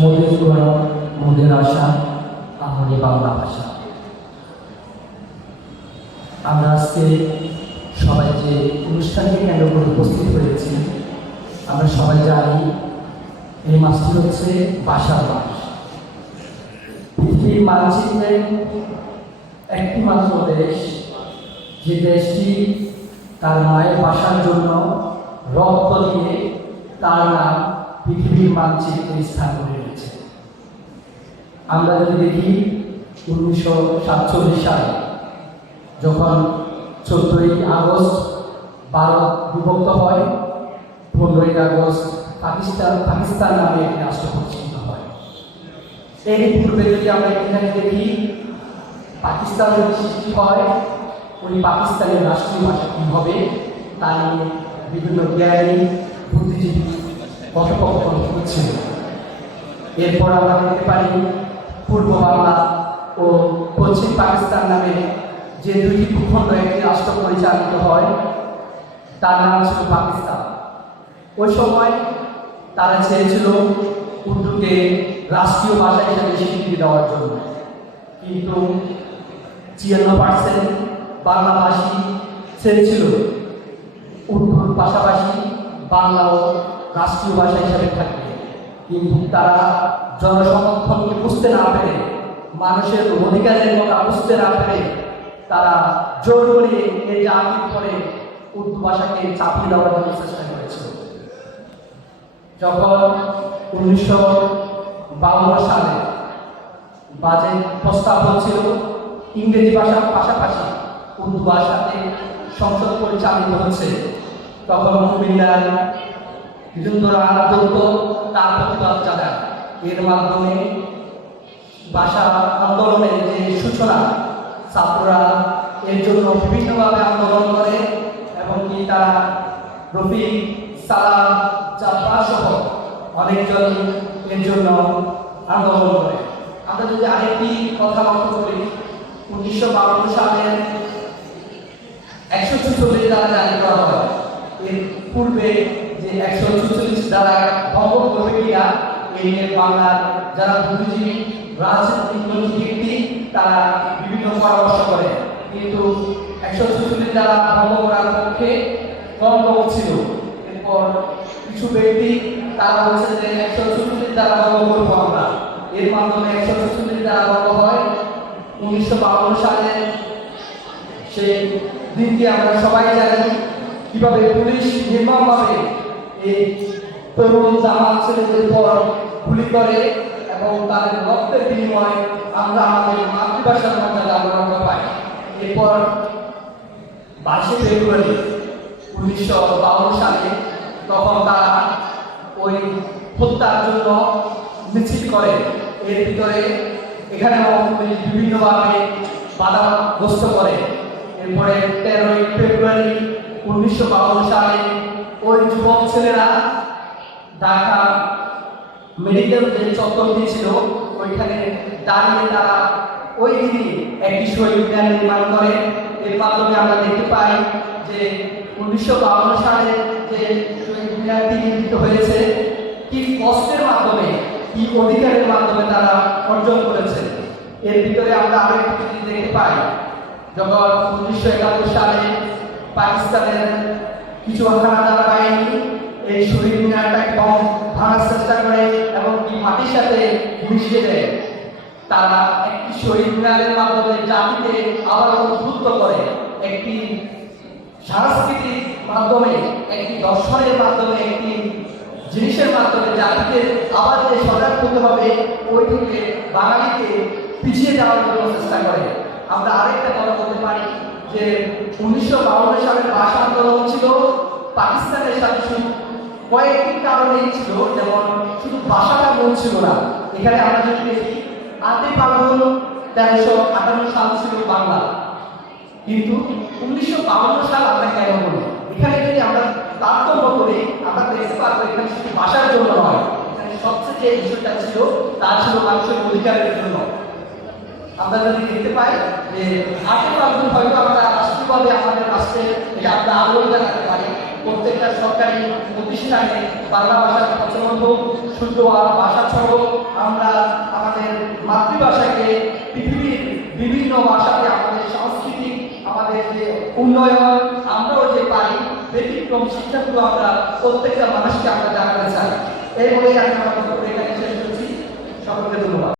মোদের গৌরব, মোদের আশা, আমাদের বাংলা ভাষা। আমরা আজকে সবাই যে অনুষ্ঠানকে কেন্দ্র করে উপস্থিত হয়েছি, আমরা সবাই জানি এই মাসটি হচ্ছে ভাষার মাস। পৃথিবীর মানচিত্রে একটি মাত্র দেশ, যে দেশটি তার মায়ের ভাষার জন্য রক্ত দিয়ে তার নাম পৃথিবীর মানচিত্রে স্থান করে রয়েছে। আমরা যদি দেখি 1947 সালে যখন 14ই আগস্ট ভারত বিভক্ত হয়, 15ই আগস্ট পাকিস্তান নামে একটি রাষ্ট্র প্রতিষ্ঠিত হয়। এর পূর্বে যদি আমরা এখানে দেখি পাকিস্তানের সৃষ্টি হয়, ওই পাকিস্তানের রাষ্ট্রীয় ভাষা কী হবে তা নিয়ে বিভিন্ন জ্ঞানী বুদ্ধিজীবী কথোপকথন হচ্ছিল। এরপর আমরা দেখতে পারি পূর্ব বাংলা ও পশ্চিম পাকিস্তান নামে যে দুইটি ভূখণ্ড একটি রাষ্ট্র পরিচালিত হয়, তার নাম ছিল পাকিস্তান। ওই সময় তারা চেয়েছিল উর্দুকে রাষ্ট্রীয় ভাষা হিসেবে স্বীকৃতি দেওয়ার জন্য, কিন্তু 56% বাংলাভাষী চেয়েছিল উর্দুর পাশাপাশি বাংলাও রাষ্ট্রীয় ভাষা হিসেবে থাকবে। কিন্তু তারা জনসমর্থনকে বুঝতে না পেরে, মানুষের অধিকারের কথা বুঝতে না পেরে, তারা জোর করে এই জাতির করে উর্দু ভাষাকে চাপিয়ে দেওয়ার জন্য চেষ্টা করেছিল। যখন 1952 সালে বাজেট প্রস্তাব হচ্ছিল ইংরেজি ভাষার পাশাপাশি উর্দু ভাষাতে সংসদ পরিচালিত হচ্ছে, তখন কুমিল্লার বীরেন্দ্র দত্ত তার প্রতিবাদ জানান। এর মাধ্যমে ভাষা আন্দোলনের যে সূচনা, ছাত্ররা এর জন্য বিভিন্নভাবে আন্দোলন করে এবং কি তারা রফিক, সালাম, জাফর সহ অনেকজন এর জন্য আন্দোলন করে। আমরা যদি আরেকটি কথা লক্ষ্য করি, 1952 সালের 146 ধারা জারি করা হয়। এর পূর্বে যে 146 ধারা ভঙ্গ করবে কিনা এই নিয়ে বাংলার যারা বুদ্ধিজীবী, রাজনৈতিক ব্যক্তি তারা বিভিন্ন পরামর্শ করে, কিন্তু 146 ধারা ভঙ্গ করার পক্ষে কম লোক ছিল। এরপর কিছু ব্যক্তি তারা বলছে যে 146 ধারা ভঙ্গ করবো আমরা। এর মাধ্যমে 146 ধারা ভঙ্গ হয়। 1952 সালে সেই দিনটি আমরা সবাই জানি, কিভাবে পুলিশ নির্মমভাবে এই তরুণ জামাত ছেলেদের পর গুলি করে এবং তাদের রক্তের বিনিময়ে আমরা আমাদের মাতৃভাষার মর্যাদা আমরা পাই। এরপর 22 ফেব্রুয়ারি 1952 সালে তখন তারা ওই হত্যার জন্য মিছিল করে। এর ভিতরে এখানেও বিভিন্নভাবে বাধাগ্রস্ত করে। এরপরে 13ই ফেব্রুয়ারি 1952 সালে ওই যুবক ছেলেরা ঢাকা মেডিকেল যে চত্বরটি ছিল ওইখানে দাঁড়িয়ে তারা ওই দিনই একটি শহীদ মিনার নির্মাণ করে। এর মাধ্যমে আমরা দেখতে পাই যে 1952 সালে যে শহীদ মিনারটি নির্মিত হয়েছে, কি কষ্টের মাধ্যমে, কি অধিকারের মাধ্যমে তারা অর্জন করেছে। এর ভিতরে আমরা আরেকটি জিনিস দেখতে পাই, যখন 1971 সালে পাকিস্তানের কিছু হানাদার বাহিনী এই শহীদ মিনারটাকে ভাঙার চেষ্টা করে এবং কি মাটির সাথে মিশিয়ে দেয়, তারা একটি শহীদ মিনারের মাধ্যমে জাতিকে আবার উদ্বুদ্ধ করে, একটি সাংস্কৃতিক মাধ্যমে, একটি দর্শনের মাধ্যমে, একটি জিনিসের মাধ্যমে জাতিকে আবার যে সজাগ হতে হবে ওই থেকে বাঙালিকে পিছিয়ে যাওয়ার জন্য চেষ্টা করে। আমরা আরেকটা কথা বলতে পারি যে 1952 সালের ভাষা আন্দোলন ছিল পাকিস্তানের সাথে শুধু কয়েকটি কারণেই ছিল, যেমন শুধু ভাষাটা মূল ছিল না। এখানে আমরা যদি দেখি 8ই ফাল্গুন 1358 সাল ছিল বাংলা, কিন্তু 1952 সাল আমরা কেন বলি? এখানে যদি আমরা তারতম্য করি আমরা দেখতে পারবো এখানে শুধু ভাষার জন্য নয়, এখানে সবচেয়ে যে বিষয়টা ছিল তা ছিল মানুষের অধিকারের জন্য। আমরা যদি দেখতে পাই যে 8ই ফাল্গুন হয়তো আমরা রাষ্ট্রীয়ভাবে আমাদের রাষ্ট্রে এটা আমরা আন্দোলন জানাতে পারি, প্রত্যেকটা সরকারি প্রতিষ্ঠানে বাংলা ভাষার প্রচলন হোক, শুদ্ধ ভাষা সহ আমরা আমাদের মাতৃভাষাকে পৃথিবীর বিভিন্ন ভাষাতে আমাদের সংস্কৃতি, আমাদের যে উন্নয়ন, আমরাও যে পারি ব্যতিক্রম শিক্ষাগুলো আমরা প্রত্যেকটা মানুষকে আমরা জানাতে চাই। এই বলেই আমি আমার বক্তব্য